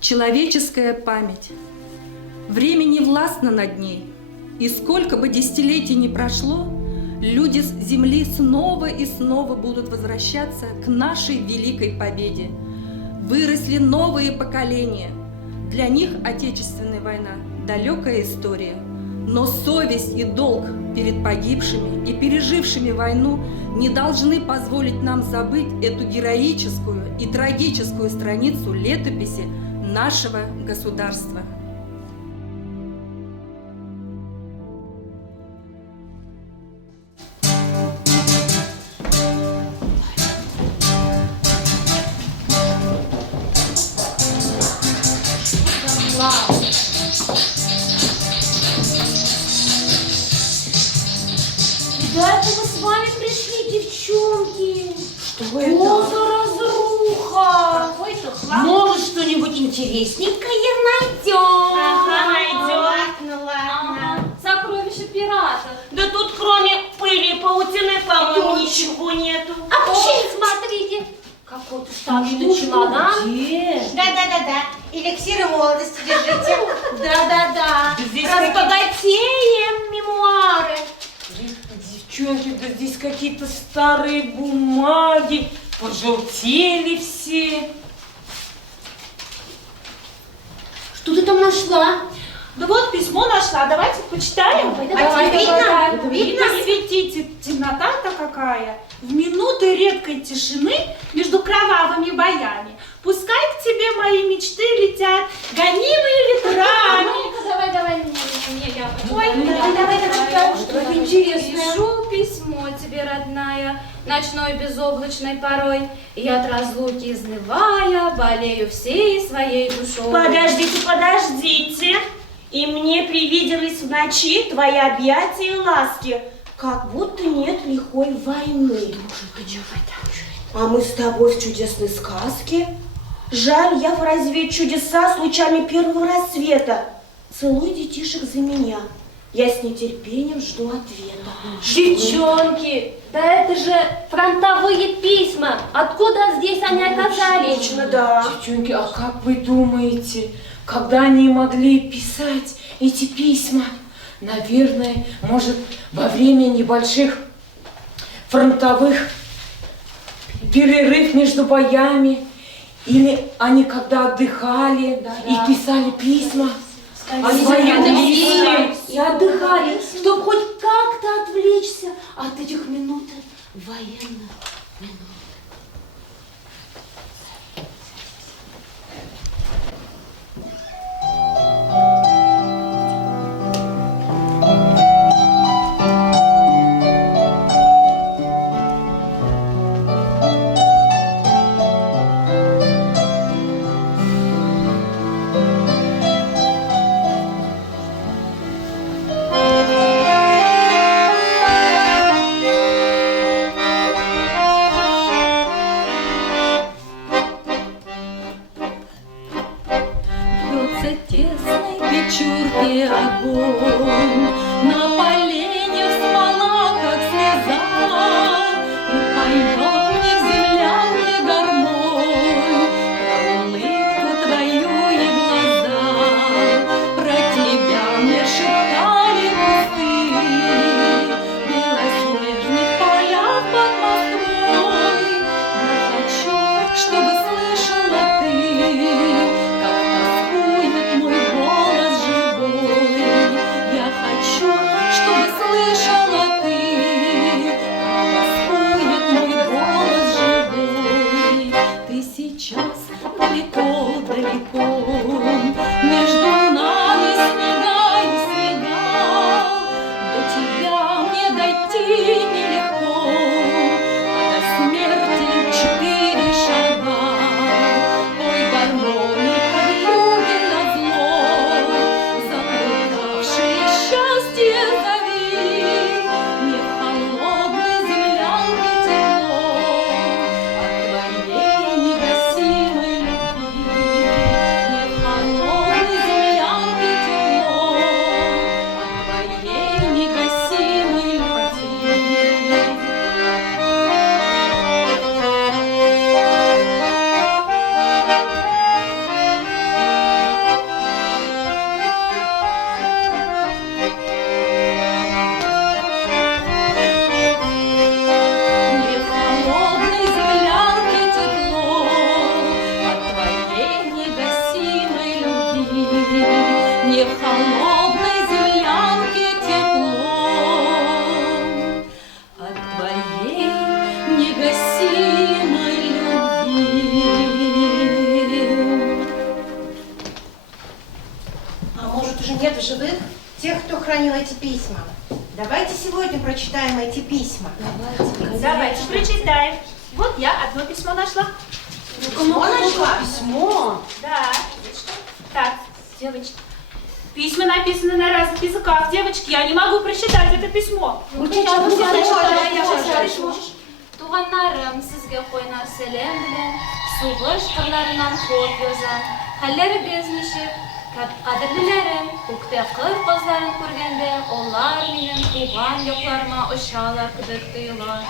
Человеческая память. Время не властно над ней, и сколько бы десятилетий ни прошло, люди с земли снова и снова будут возвращаться к нашей великой победе. Выросли новые поколения. Для них Отечественная война – далекая история. Но совесть и долг перед погибшими и пережившими войну не должны позволить нам забыть эту героическую и трагическую страницу летописи нашего государства. Да это мы с вами пришли, девчонки. Что это? Разруха. Какой-то хлам. Может, что-нибудь интересненькое найдем. Ага, найдем. Ладно. Сокровища пиратов. Да тут кроме пыли и паутины, по-моему, ничего нету. А вообще, смотрите, какой-то старый чемодан. Да. Эликсиры молодости держите. Да. Здесь Разбогатеем мемуары. Девчонки, да здесь какие-то старые бумаги, пожелтели все. Что ты там нашла? Да вот письмо нашла, давайте почитаем. Давай. Видно? Светите, темнота-то какая. В минуты редкой тишины между кровавыми боями. Пускай к тебе мои мечты летят, гонимые ветрами. Давай, мне, я хочу. Ой, давай. Что-то интересное. Пишу письмо тебе, родная, ночной безоблачной порой, и от разлуки изнывая, болею всей своей душой. Подождите. И мне привиделись в ночи твои объятия и ласки, как будто нет лихой войны. А мы с тобой в чудесной сказке. Жаль, я развеять чудеса с лучами первого рассвета. Целуй детишек за меня. Я с нетерпением жду ответа. Девчонки, да это же фронтовые письма. Откуда здесь они оказались? Точно, да. Девчонки, а как вы думаете, когда они могли писать эти письма? Наверное, может, во время небольших фронтовых перерыв между боями, или они когда отдыхали и писали письма. Они и отдыхали, чтобы хоть как-то отвлечься от этих минут военных минут. Бьется тесной печурки огонь, на поленьях смола, как слеза, и поет мне в землянке гармонь про улыбку твою и глаза. Про тебя мне шептали кусты в белоснежных полях под Москвой. Я хочу, чтобы слышала ты, как тоскует мой голос живой. Я хочу, кто хранил эти письма. Давайте сегодня прочитаем эти письма. Давайте прочитаем. Вот я одно письмо нашла. Письмо нашла? Письмо. Да. Так, девочки. Письма написаны на разных языках. Девочки, я не могу прочитать это письмо. Туганнарым, sizge qo'ynar selam bilan, so'g'ish qirlaridan xat yozam. Hallarimiz nishib, qadrlilarim, ko'kda qir qozlarini ko'rganda, onlar mening tug'an yoqlarima o'shalar qidib tuyular.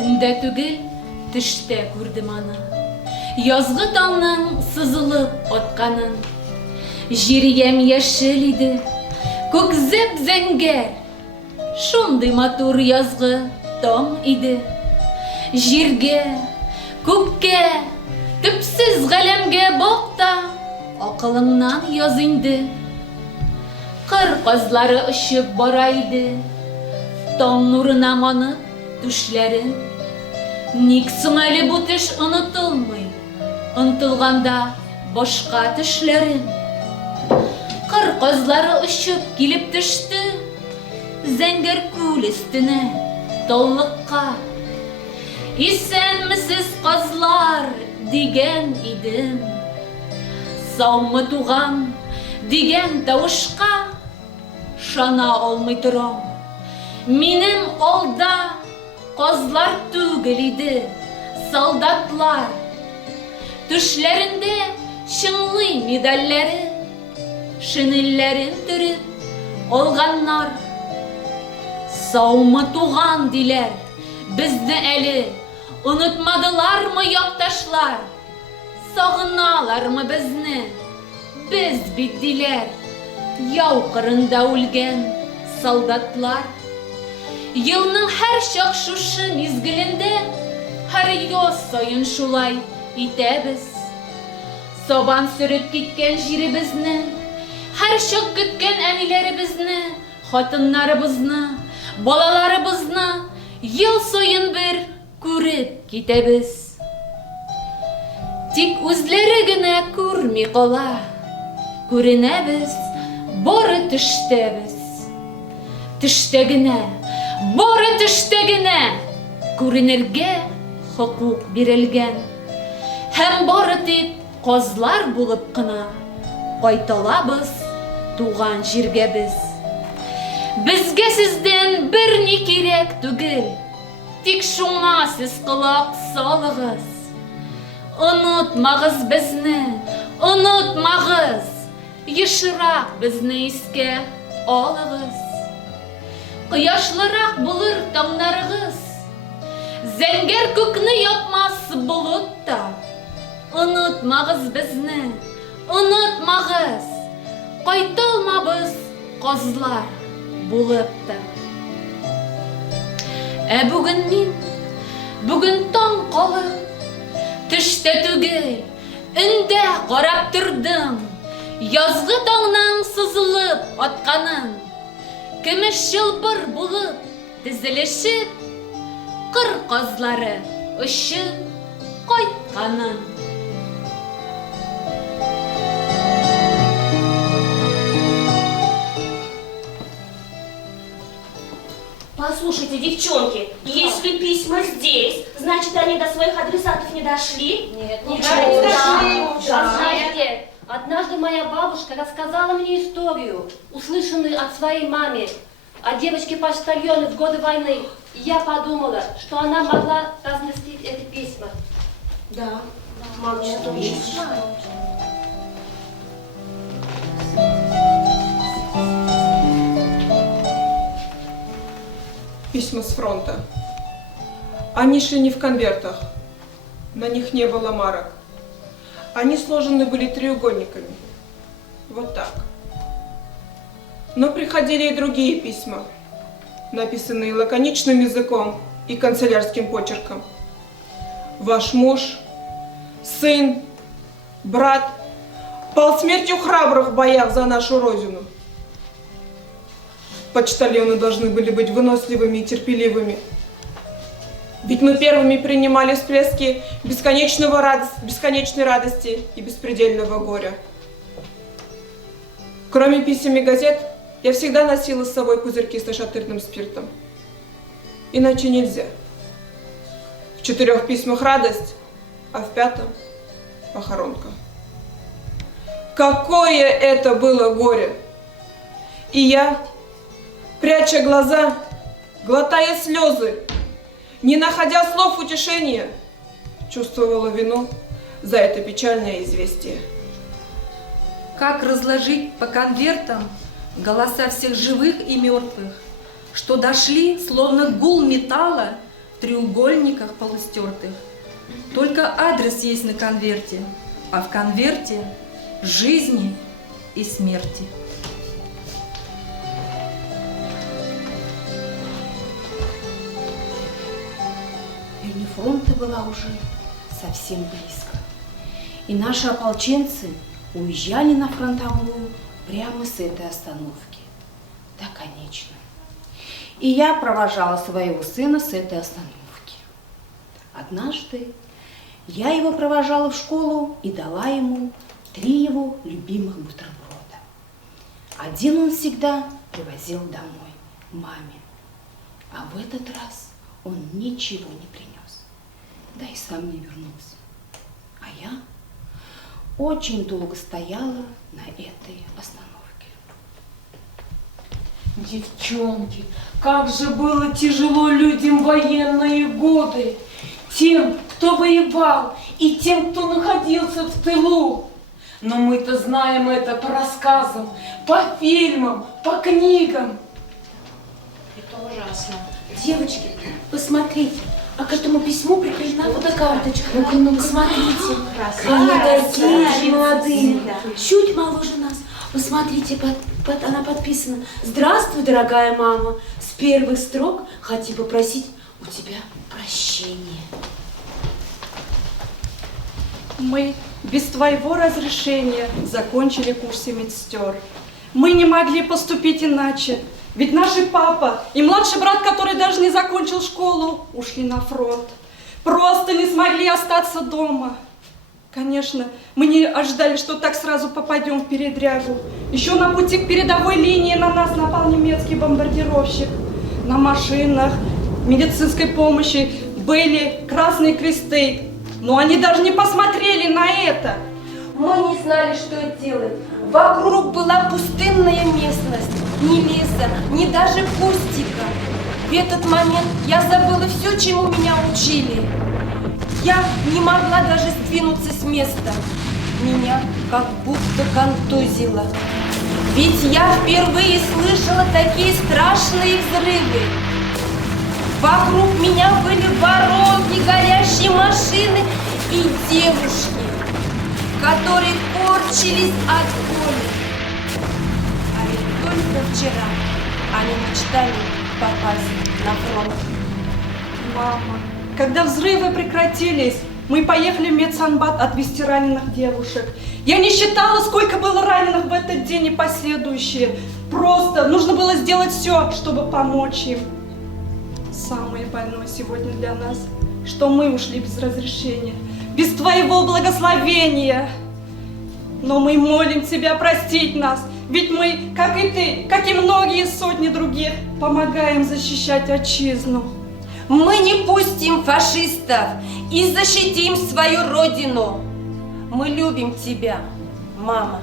Ünde түгел, төштә күрдем аны. Язгы таңның сызылып атканын. Җирем яшел иде, күк зәп-зәңгәр. Шундый матур язгы таң иде. Җиргә, күккә, төпсез галәмгә бакта, акылыңнан яз инде. Кыр казлары очып бара иде. Таң нурына манып түшләрен. Ник соң әле бу төш онытылмый, онытылганда башка төшләрен. Кыр казлары очып килеп төште, зәңгәр күл өстенә, таллыкка. Исәнмесез казлар дигән идем, саумы туган дигән тавышка шана алмый торам. Минем алда казлар түгел иде, солдатлар. Түшләрендә чыңлый медальләре, шинельләрен төреп алганнар. Саумы туган диләр, безне әле онытмадылармы якташлар? Сагыналармы безне? Без бит диләр, яу кырында үлгән солдатлар. Елның һәр чак шушы мизгелендә, һәр яз саен шулай итәбез. Сабан сөреп киткән җиребезне, һәр чак көткән әниләребезне, хатыннарыбызны, балаларыбызны ел саен бер күреп китәбез. Тик үзләре генә күрми кала, күренәбез, бары төштәбез. Төштә генә, бары төштә генә күренергә хокук бирелгән. Һәм бары тик казлар булып кына кайталабыз туган җиргә без. Безгә сездән бер ни кирәк түгел, тик шуңа сез кылак салыгыз. Онытмагыз безне, онытмагыз, ешырак безне искә алыгыз. Кояшлырак булыр таңнарыгыз, зәңгәр күкне япмас болытта. Онытмагыз безне, онытмагыз, кайтылмабыз казлар булып та. Бүген мин, бүген таң калып, төштә түгел, өндә карап тордым, язгы таңның сызылып атканын. Көмеш чылбыр булып тезелешеп, кыр казлары очып кайтканын. Послушайте, девчонки, если письма здесь, значит, они до своих адресатов не дошли? Нет, не дошли. Да. Знаете, однажды моя бабушка рассказала мне историю, услышанную от своей мамы, о девочке-почтальоне в годы войны. И я подумала, что она могла разместить эти письма. Да, мама что-то есть. Письма с фронта. Они шли не в конвертах, на них не было марок. Они сложены были треугольниками, вот так. Но приходили и другие письма, написанные лаконичным языком и канцелярским почерком. Ваш муж, сын, брат пал смертью храбрых в боях за нашу родину. Почтальоны должны были быть выносливыми и терпеливыми. Ведь мы первыми принимали всплески бесконечной радости и беспредельного горя. Кроме писем и газет, я всегда носила с собой пузырьки с нашатырным спиртом. Иначе нельзя. В 4 письмах радость, а в 5 похоронка. Какое это было горе! И я, пряча глаза, глотая слезы, не находя слов утешения, чувствовала вину за это печальное известие. Как разложить по конвертам голоса всех живых и мертвых, что дошли, словно гул металла в треугольниках полустертых. Только адрес есть на конверте, а в конверте жизни и смерти. Линия фронта была уже совсем близко. И наши ополченцы уезжали на фронтовую прямо с этой остановки. Да, конечно. И я провожала своего сына с этой остановки. Однажды я его провожала в школу и дала ему 3 его любимых бутерброда. Один он всегда привозил домой маме, а в этот раз он ничего не принес, да и сам не вернулся. А я очень долго стояла на этой остановке. Девчонки, как же было тяжело людям в военные годы. Тем, кто воевал, и тем, кто находился в тылу. Но мы-то знаем это по рассказам, по фильмам, по книгам. Это ужасно. Девочки, посмотрите, а к этому письму прикреплена фотокарточка. Ну-ка, смотрите. Они такие же молодые, чуть моложе нас. Посмотрите, она подписана. Здравствуй, дорогая мама. С первых строк хочу попросить у тебя прощения. Мы без твоего разрешения закончили курсы медсестер. Мы не могли поступить иначе. Ведь наши папа и младший брат, который даже не закончил школу, ушли на фронт. Просто не смогли остаться дома. Конечно, мы не ожидали, что так сразу попадем в передрягу. Еще на пути к передовой линии на нас напал немецкий бомбардировщик. На машинах медицинской помощи были красные кресты. Но они даже не посмотрели на это. Мы не знали, что делать. Вокруг была пустынная местность. Ни леса, ни даже кустика. В этот момент я забыла все, чему меня учили. Я не могла даже сдвинуться с места. Меня как будто контузило. Ведь я впервые слышала такие страшные взрывы. Вокруг меня были воронки, горящие машины и девушки, которые корчились от боли. А ведь только вчера они мечтали попасть на фронт. Мама, когда взрывы прекратились, мы поехали в медсанбат отвезти раненых девушек. Я не считала, сколько было раненых в этот день и последующие. Просто нужно было сделать все, чтобы помочь им. Самое больное сегодня для нас, что мы ушли без разрешения, без твоего благословения. Но мы молим тебя простить нас, ведь мы, как и ты, как и многие сотни других, помогаем защищать отчизну. Мы не пустим фашистов и защитим свою родину. Мы любим тебя, мама.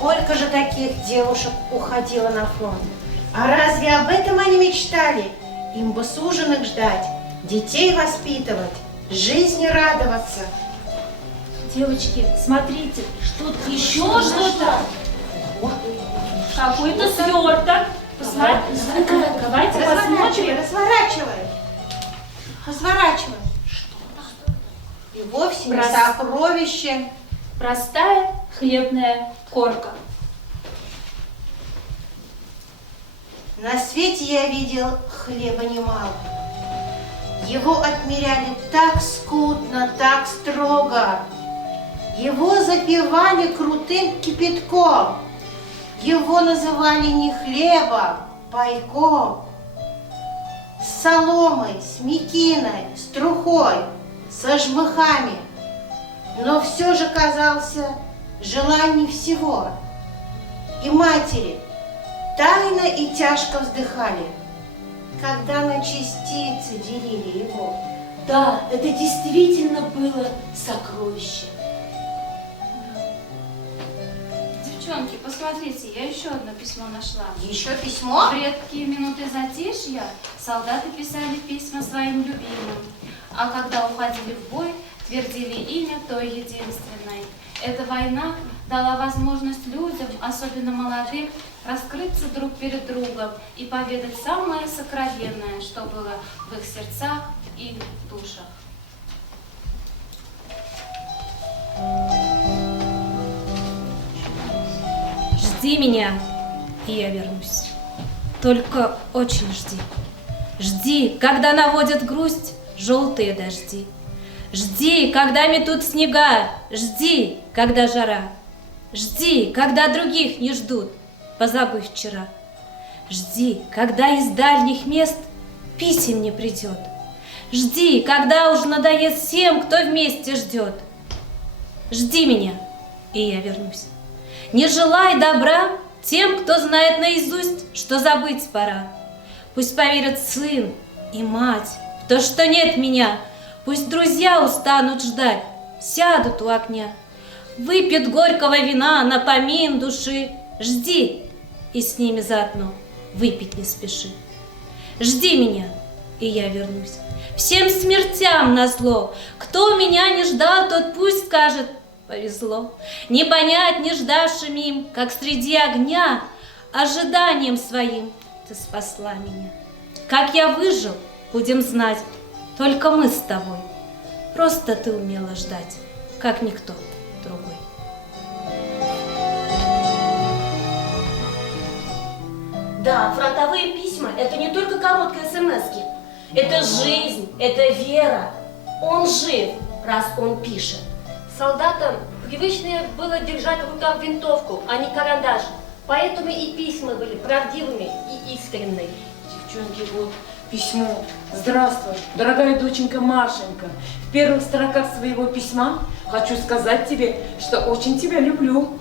Сколько же таких девушек уходило на фронт? А разве об этом они мечтали? Им бы суженых ждать, детей воспитывать, жизни радоваться. Девочки, смотрите, что-то еще что-то. Какой-то сверток. Давайте посмотрим. Разворачивай. Разворачивай. И вовсе не сокровище. Простая хлебная корка. На свете я видел хлеба немало. Его отмеряли так скудно, так строго. Его запивали крутым кипятком. Его называли не хлебом, пайком, с соломой, с мекиной, с трухой, со жмыхами. Но все же казался желаний всего. И матери тайно и тяжко вздыхали, когда на частицы делили его. Да, это действительно было сокровище. Девчонки, посмотрите, я еще одно письмо нашла. Еще письмо? В редкие минуты затишья солдаты писали письма своим любимым, а когда уходили в бой, твердили имя той единственной. Эта война дала возможность людям, особенно молодым, раскрыться друг перед другом и поведать самое сокровенное, что было в их сердцах и душах. Жди меня, и я вернусь. Только очень жди. Жди, когда наводят грусть желтые дожди. Жди, когда метут снега. Жди, когда жара. Жди, когда других не ждут, позабыв вчера. Жди, когда из дальних мест писем не придет. Жди, когда уж надоест всем, кто вместе ждет. Жди меня, и я вернусь. Не желай добра тем, кто знает наизусть, что забыть пора. Пусть поверят сын и мать в то, что нет меня. Пусть друзья устанут ждать, сядут у огня, выпьют горького вина на помин души. Жди, и с ними заодно выпить не спеши. Жди меня, и я вернусь. Всем смертям назло. Кто меня не ждал, тот пусть скажет: повезло. Не понять не ждавшим им, как среди огня, ожиданием своим ты спасла меня. Как я выжил, будем знать только мы с тобой. Просто ты умела ждать, как никто другой. Да, фронтовые письма – это не только короткие смски. Это жизнь, это вера. Он жив, раз он пишет. Солдатам привычнее было держать в руках винтовку, а не карандаш. Поэтому и письма были правдивыми и искренними. Девчонки, вот письмо. Здравствуй, дорогая доченька Машенька. В первых строках своего письма хочу сказать тебе, что очень тебя люблю.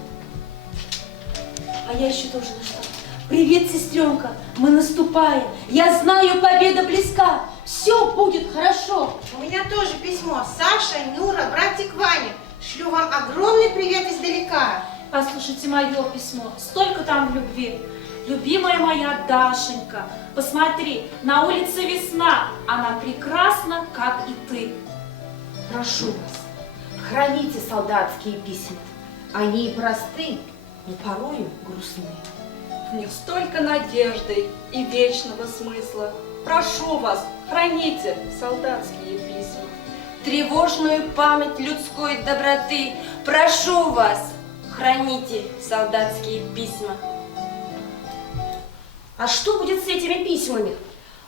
А я еще тоже нашла. Привет, сестренка, мы наступаем. Я знаю, победа близка. Все будет хорошо. У меня тоже письмо. Саша, Нюра, братик Ваня. Шлю вам огромный привет издалека. Послушайте мое письмо, столько там любви. Любимая моя Дашенька, посмотри, на улице весна, она прекрасна, как и ты. Прошу вас, храните солдатские письма. Они и просты, но порою грустны. В них столько надежды и вечного смысла. Прошу вас, храните солдатские письма. Тревожную память людской доброты. Прошу вас, храните солдатские письма. А что будет с этими письмами?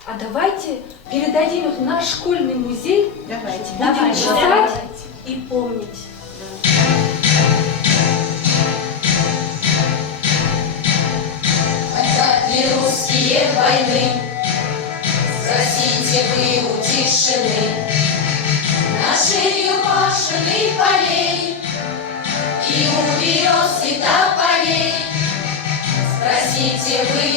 А давайте передадим их в наш школьный музей. Давайте. Будем читать и помнить. Хотят ли русские войны? Спросите вы у тишины. Нашей башенных полей и у берез и тополей. Спросите вы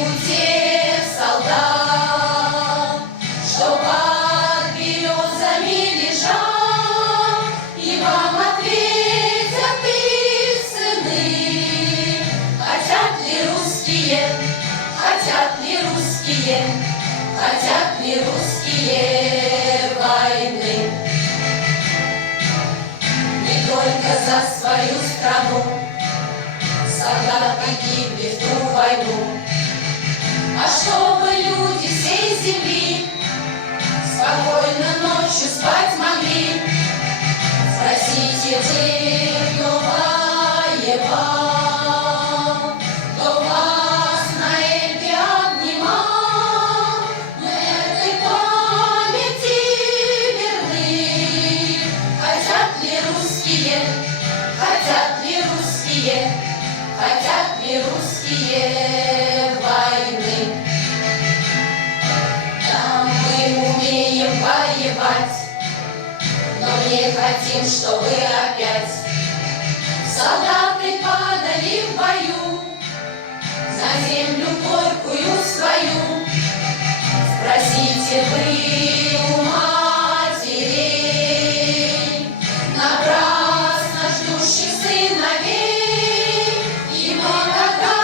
у тех солдат, что под березами лежат, и вам ответят их сыны. Хотят ли русские, хотят ли русские, хотят ли русские войны? Не только за свою страну солдаты погибли в ту войну, а чтобы люди всей земли спокойно ночью спать могли. Спросите вы, кто воевал, кто вас на Эльбе обнимал, мы этой памяти верны. Хотят ли русские, хотят ли русские, хотят ли хотим, чтобы опять солдаты падали в бою, на землю горькую свою. Спросите вы у матерей, напрасно ждущих сыновей, и мы когда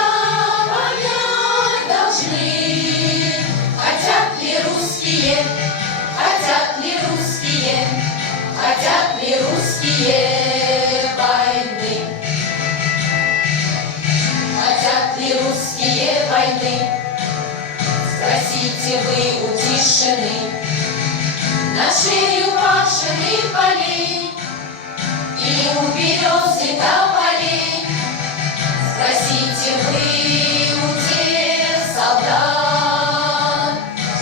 понять должны, хотят ли русские войны, хотят ли русские войны. Спросите вы у тишины, на шею пашенных полей и у березы тополей. Спросите вы у тех солдат,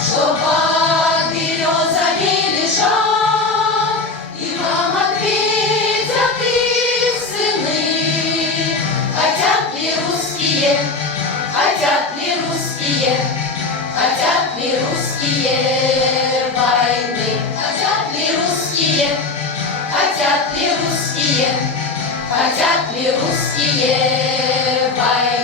что под березами лежат, и вам ответят их сыны. Хотят ли русские войны? Хотят ли русские войны?